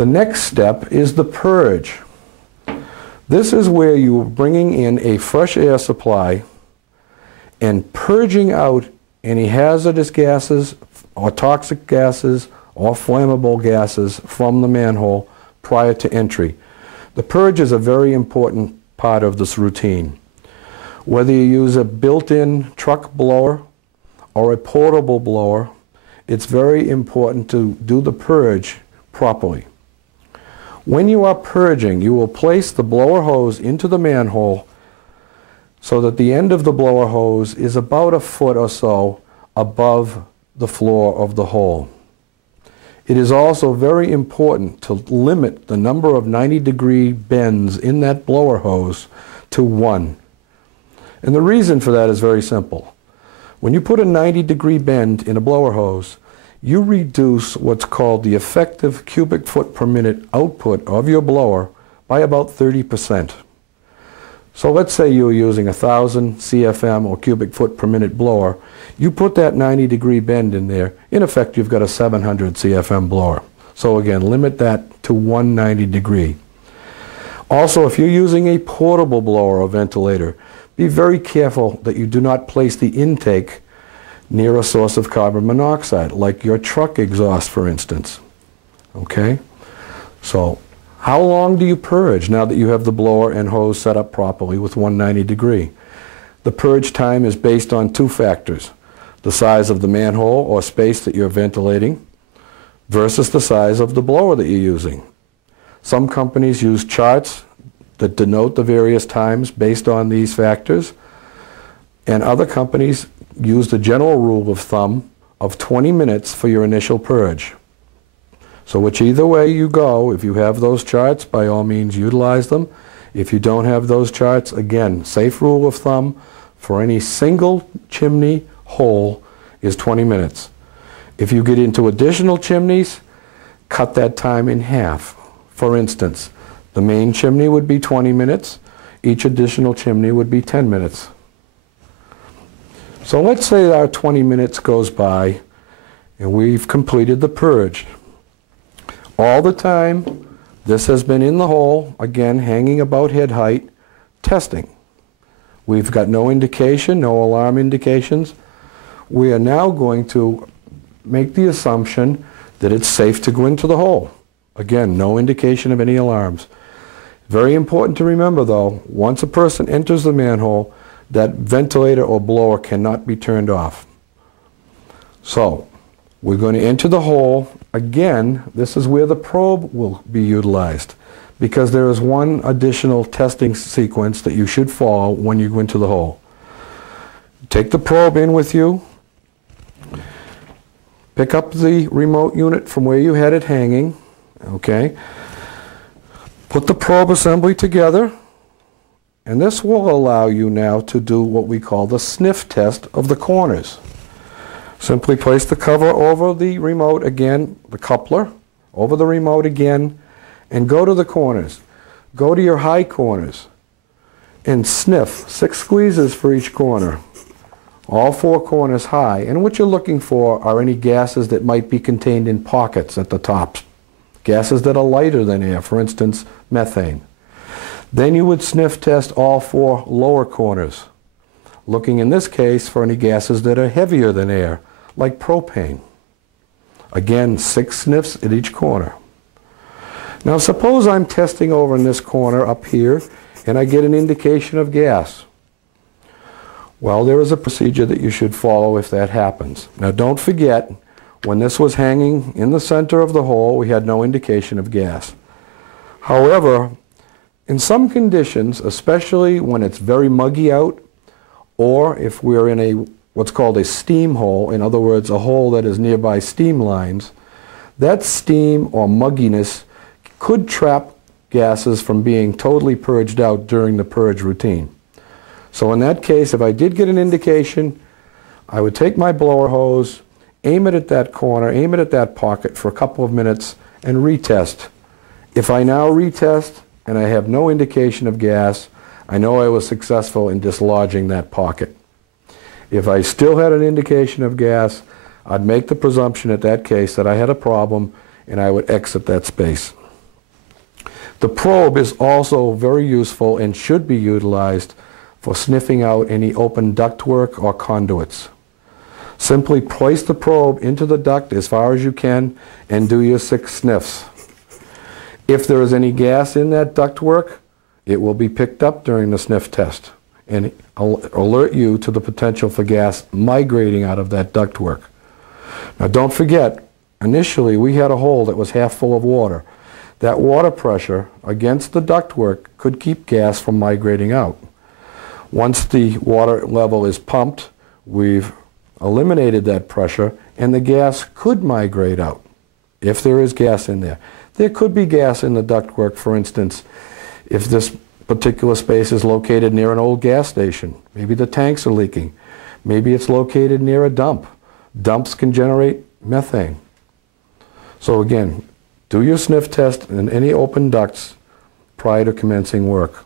The next step is the purge. This is where you are bringing in a fresh air supply and purging out any hazardous gases or toxic gases or flammable gases from the manhole prior to entry. The purge is a very important part of this routine. Whether you use a built-in truck blower or a portable blower, it's very important to do the purge properly. When you are purging, you will place the blower hose into the manhole so that the end of the blower hose is about a foot or so above the floor of the hole. It is also very important to limit the number of 90-degree bends in that blower hose to 1. And the reason for that is very simple. When you put a 90-degree bend in a blower hose, you reduce what's called the effective cubic foot per minute output of your blower by about 30%. So let's say you're using 1,000 CFM or cubic foot per minute blower. You put that 90-degree bend in there, in effect you've got a 700 CFM blower. So again, limit that to 190 degree. Also, if you're using a portable blower or ventilator, be very careful that you do not place the intake near a source of carbon monoxide, like your truck exhaust, for instance. Okay? So, how long do you purge now that you have the blower and hose set up properly with 190 degree? The purge time is based on 2 factors. The size of the manhole or space that you're ventilating versus the size of the blower that you're using. Some companies use charts that denote the various times based on these factors, and other companies use the general rule of thumb of 20 minutes for your initial purge. So whichever way you go, if you have those charts, by all means utilize them. If you don't have those charts, again, safe rule of thumb for any single chimney hole is 20 minutes. If you get into additional chimneys, cut that time in half. For instance, the main chimney would be 20 minutes. Each additional chimney would be 10 minutes. So let's say our 20 minutes goes by and we've completed the purge. All the time, this has been in the hole, again, hanging about head height, testing. We've got no indication, no alarm indications. We are now going to make the assumption that it's safe to go into the hole. Again, no indication of any alarms. Very important to remember, though, once a person enters the manhole, that ventilator or blower cannot be turned off. So, we're going to enter the hole. Again, this is where the probe will be utilized, because there is one additional testing sequence that you should follow when you go into the hole. Take the probe in with you. Pick up the remote unit from where you had it hanging. Okay. Put the probe assembly together. And this will allow you now to do what we call the sniff test of the corners. Simply place the cover over the remote again, the coupler, over the remote again, and go to the corners. Go to your high corners and sniff. 6 squeezes for each corner. All 4 corners high. And what you're looking for are any gases that might be contained in pockets at the tops. Gases that are lighter than air, for instance, methane. Then you would sniff test all 4 lower corners, looking in this case for any gases that are heavier than air, like propane. Again, 6 sniffs at each corner. Now suppose I'm testing over in this corner up here and I get an indication of gas. Well, there is a procedure that you should follow if that happens. Now don't forget, when this was hanging in the center of the hole, we had no indication of gas. However, in some conditions, especially when it's very muggy out, or if we're in a what's called a steam hole, in other words, a hole that is nearby steam lines, that steam or mugginess could trap gases from being totally purged out during the purge routine. So in that case, if I did get an indication, I would take my blower hose, aim it at that corner, aim it at that pocket for a couple of minutes, and retest. If I now retest and I have no indication of gas, I know I was successful in dislodging that pocket. If I still had an indication of gas, I'd make the presumption at that case that I had a problem and I would exit that space. The probe is also very useful and should be utilized for sniffing out any open ductwork or conduits. Simply place the probe into the duct as far as you can and do your 6 sniffs. If there is any gas in that ductwork, it will be picked up during the sniff test and alert you to the potential for gas migrating out of that ductwork. Now don't forget, initially we had a hole that was half full of water. That water pressure against the ductwork could keep gas from migrating out. Once the water level is pumped, we've eliminated that pressure and the gas could migrate out if there is gas in there. There could be gas in the ductwork, for instance, if this particular space is located near an old gas station. Maybe the tanks are leaking. Maybe it's located near a dump. Dumps can generate methane. So again, do your sniff test in any open ducts prior to commencing work.